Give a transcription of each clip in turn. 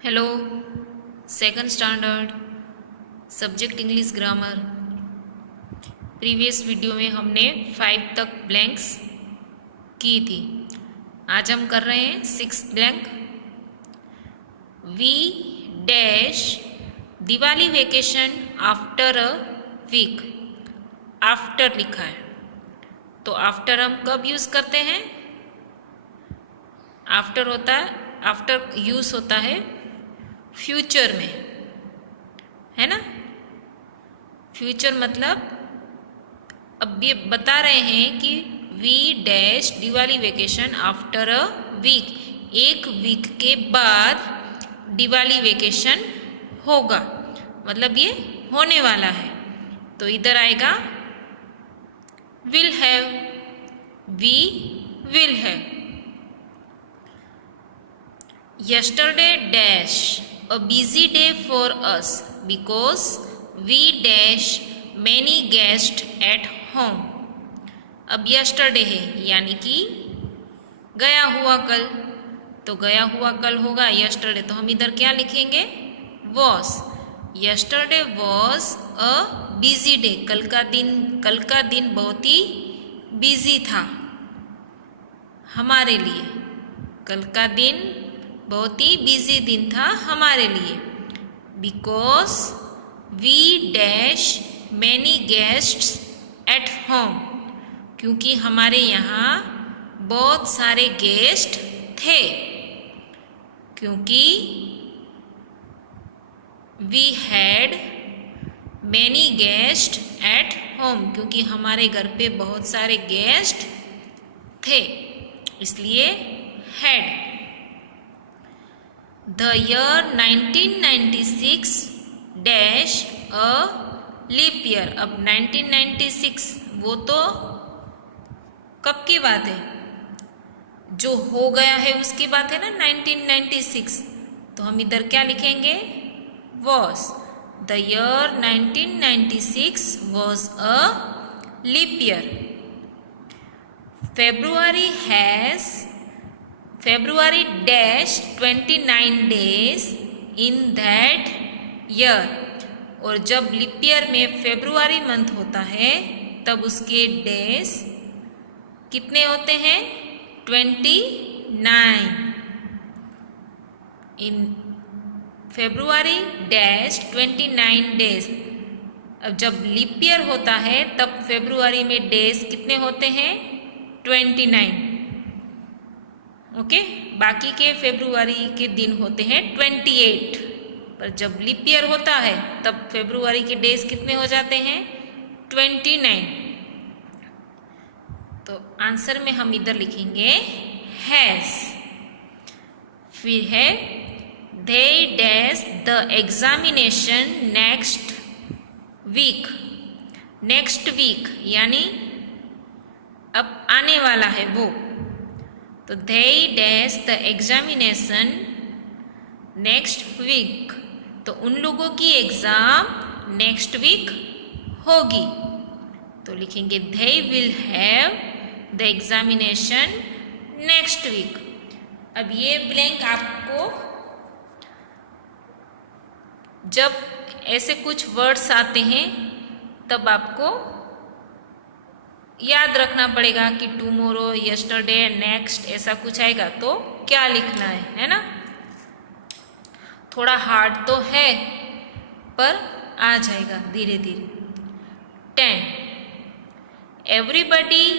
Hello. Second standard subject English grammar. Previous video में हमने 5 तक ब्लैंक्स की थी। आज हम कर रहे हैं 6 blank. We dash Diwali vacation after a week. After लिखा है तो आफ्टर हम कब यूज़ करते हैं? आफ्टर यूज़ होता है फ्यूचर में, है ना। फ्यूचर मतलब अब ये बता रहे हैं कि we dash Diwali vacation after a week, एक वीक के बाद दिवाली वेकेशन होगा, मतलब ये होने वाला है। तो इधर आएगा will have, we will have. Yesterday dash a busy day for us because we dash many guests at home। अब yesterday है यानी कि गया हुआ कल, तो गया हुआ कल होगा yesterday, तो हम इधर क्या लिखेंगे? was। yesterday was a busy day, कल का दिन बहुत ही बिजी था हमारे लिए। कल का दिन बहुत ही बिजी दिन था हमारे लिए। Because we dash many guests at home, क्योंकि हमारे यहाँ बहुत सारे गेस्ट थे। क्योंकि we had many guest at home, क्योंकि हमारे घर पे बहुत सारे गेस्ट थे, इसलिए had. The year 1996 dash a leap year. अब 1996 वो तो कब की बात है? जो हो गया है उसकी बात है ना, 1996। तो हम इधर क्या लिखेंगे? was। The year 1996 was a leap year। February dash 29 days in that year। और जब लीप ईयर में फेब्रुआरी मंथ होता है तब उसके डेज कितने होते हैं? 29। इन फेब्रुआरी डैश 29 डेज। अब जब लीप ईयर होता है तब फेब्रुआरी में डेज कितने होते हैं? 29। ओके, बाकी के फेब्रुआरी के दिन होते हैं 28, पर जब लीप ईयर होता है तब फेब्रुआरी के डेज कितने हो जाते हैं? 29। तो आंसर में हम इधर लिखेंगे हैज। फिर है they dash the examination next week. Next week यानी अब आने वाला है वो, तो they dash the examination next week। तो उन लोगों की एग्जाम नेक्स्ट वीक होगी, तो लिखेंगे they will have the examination next week। अब ये ब्लैंक आपको जब ऐसे कुछ वर्ड्स आते हैं तब आपको याद रखना पड़ेगा कि टुमारो, यस्टरडे, नेक्स्ट ऐसा कुछ आएगा तो क्या लिखना है ना। थोड़ा हार्ड तो है पर आ जाएगा धीरे धीरे। 10 everybody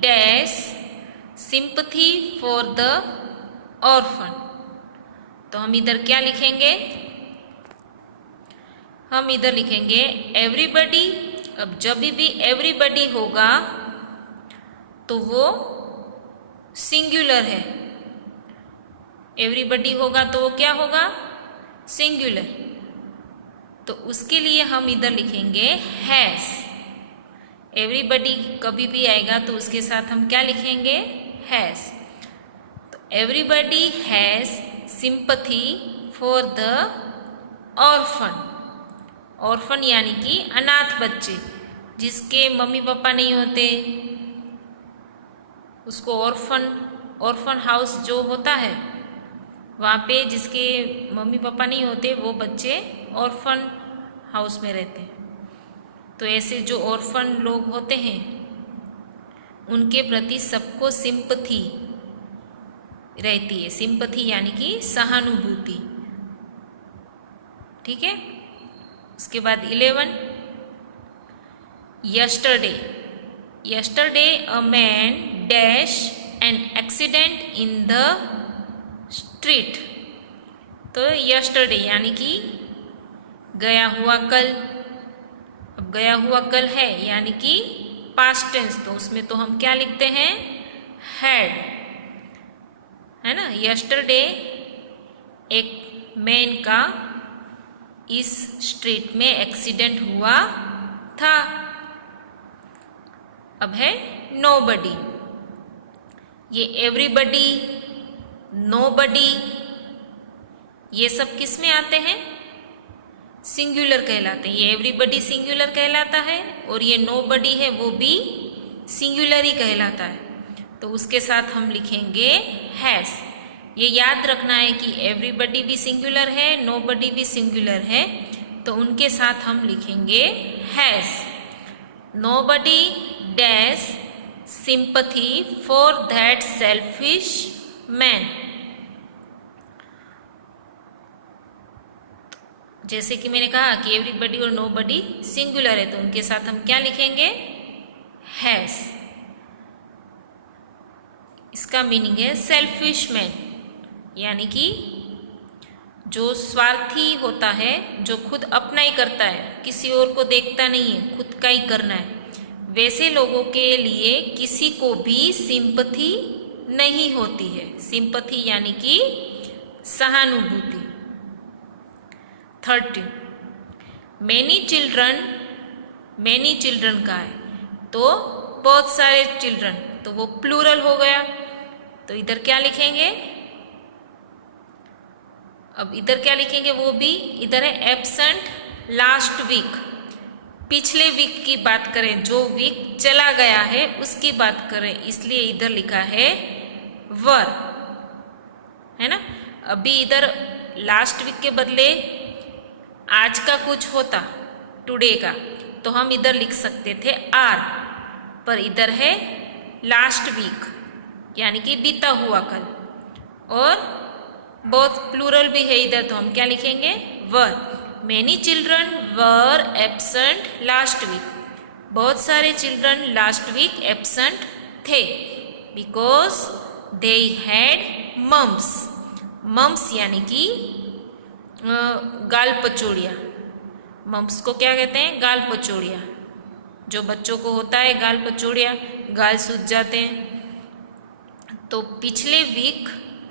dash sympathy for the orphan. तो हम इधर क्या लिखेंगे? हम इधर लिखेंगे एवरीबडी। अब जब भी एवरीबडी होगा तो वो सिंगुलर है। एवरीबडी होगा तो वो क्या होगा? सिंगुलर। तो उसके लिए हम इधर लिखेंगे हैज। एवरीबडी कभी भी आएगा तो उसके साथ हम क्या लिखेंगे? हैज। तो everybody has sympathy for the orphan. Orphan यानी कि अनाथ बच्चे, जिसके मम्मी पापा नहीं होते, उसको ऑर्फन हाउस जो होता है वहाँ पे जिसके मम्मी पापा नहीं होते वो बच्चे ऑर्फन हाउस में रहते हैं। तो ऐसे जो ऑर्फन लोग होते हैं उनके प्रति सबको सिंपथी रहती है। सिंपथी यानी कि सहानुभूति। ठीक है। उसके बाद 11, yesterday. Yesterday a man dash an accident in the street. तो यस्टरडे यानी कि गया हुआ कल। अब गया हुआ कल है यानी कि पास्ट टेंस, तो उसमें तो हम क्या लिखते हैं, हैड, है ना। यस्टरडे एक मैन का इस स्ट्रीट में एक्सीडेंट हुआ था। अब है नोबडी। ये एवरीबडी, नोबडी, ये सब किस में आते हैं, सिंगुलर कहलाते हैं। ये एवरीबडी सिंगुलर कहलाता है और ये नोबडी है वो भी सिंगुलर ही कहलाता है। तो उसके साथ हम लिखेंगे हैज। ये याद रखना है कि एवरीबडी भी सिंगुलर है, नोबडी भी सिंगुलर है, तो उनके साथ हम लिखेंगे has. Nobody dash sympathy for that selfish man. जैसे कि मैंने कहा कि एवरीबडी और नोबडी सिंगुलर है, तो उनके साथ हम क्या लिखेंगे, हैज। इसका मीनिंग है सेल्फिश मैन, यानी कि जो स्वार्थी होता है, जो खुद अपना ही करता है, किसी और को देखता नहीं है, खुद का ही करना है, वैसे लोगों के लिए किसी को भी सिंपथी नहीं होती है। सिंपथी यानी कि सहानुभूति। 30, मैनी चिल्ड्रन। मैनी चिल्ड्रन का है तो बहुत सारे चिल्ड्रन, तो वो प्लूरल हो गया। तो इधर क्या लिखेंगे, अब इधर क्या लिखेंगे वो भी, इधर है एब्सेंट लास्ट वीक। पिछले वीक की बात करें, जो वीक चला गया है उसकी बात करें, इसलिए इधर लिखा है वर, है ना। अभी इधर लास्ट वीक के बदले आज का कुछ होता, टुडे का, तो हम इधर लिख सकते थे आर, पर इधर है लास्ट वीक यानी कि बीता हुआ कल, और बहुत प्लूरल भी है इधर, तो हम क्या लिखेंगे, were. Many children were absent last week. बहुत सारे चिल्ड्रन लास्ट वीक एब्सेंट थे, because they had mumps. Mumps यानी कि गाल पचोड़िया। मम्स को क्या कहते हैं, गाल पचोड़िया। जो बच्चों को होता है गाल पचोड़िया, गाल सूज जाते हैं। तो पिछले वीक,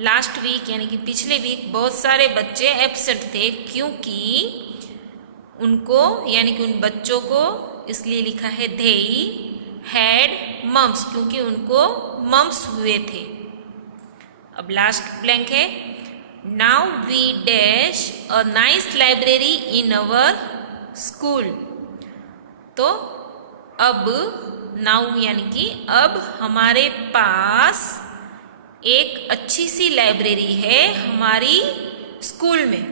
लास्ट वीक यानी कि पिछले वीक बहुत सारे बच्चे एब्सेंट थे, क्योंकि उनको यानी कि उन बच्चों को इसलिए लिखा है दे हैड मम्स, क्योंकि उनको मम्स हुए थे। अब लास्ट ब्लैंक है, now we dash a nice library in our school. तो अब, नाउ यानी कि अब हमारे पास एक अच्छी सी लाइब्रेरी है हमारी स्कूल में।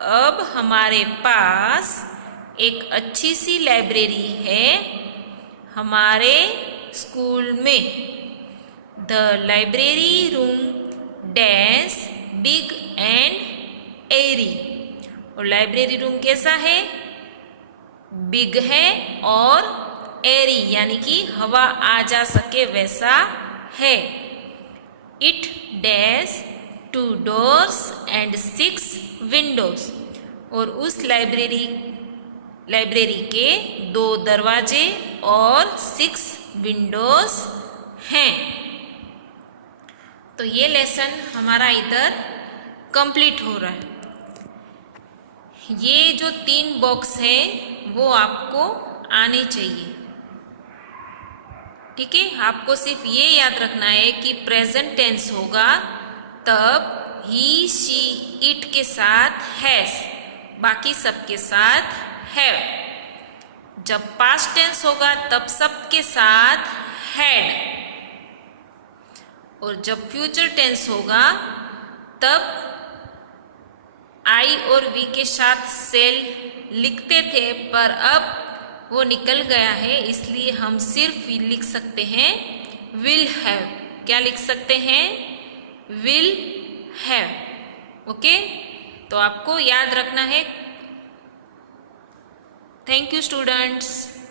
अब हमारे पास एक अच्छी सी लाइब्रेरी है हमारे स्कूल में। The library room dash big and airy. और लाइब्रेरी रूम कैसा है, बिग है और एरी यानी कि हवा आ जा सके वैसा है। It dash 2 doors and 6 windows। और उस लाइब्रेरी के 2 दरवाजे और 6 विंडोज हैं। तो ये लेसन हमारा इधर कंप्लीट हो रहा है। ये जो 3 बॉक्स है वो आपको आने चाहिए, ठीक है। आपको सिर्फ ये याद रखना है कि प्रेजेंट टेंस होगा तब ही, शी, इट के साथ हैज, बाकी सब के साथ हैव। जब पास्ट टेंस होगा तब सब के साथ हैड, और जब फ्यूचर टेंस होगा तब आई और वी के साथ सेल लिखते थे, पर अब वो निकल गया है, इसलिए हम सिर्फ लिख सकते हैं विल हैव। क्या लिख सकते हैं? Will have. ओके, तो आपको याद रखना है। Thank you students.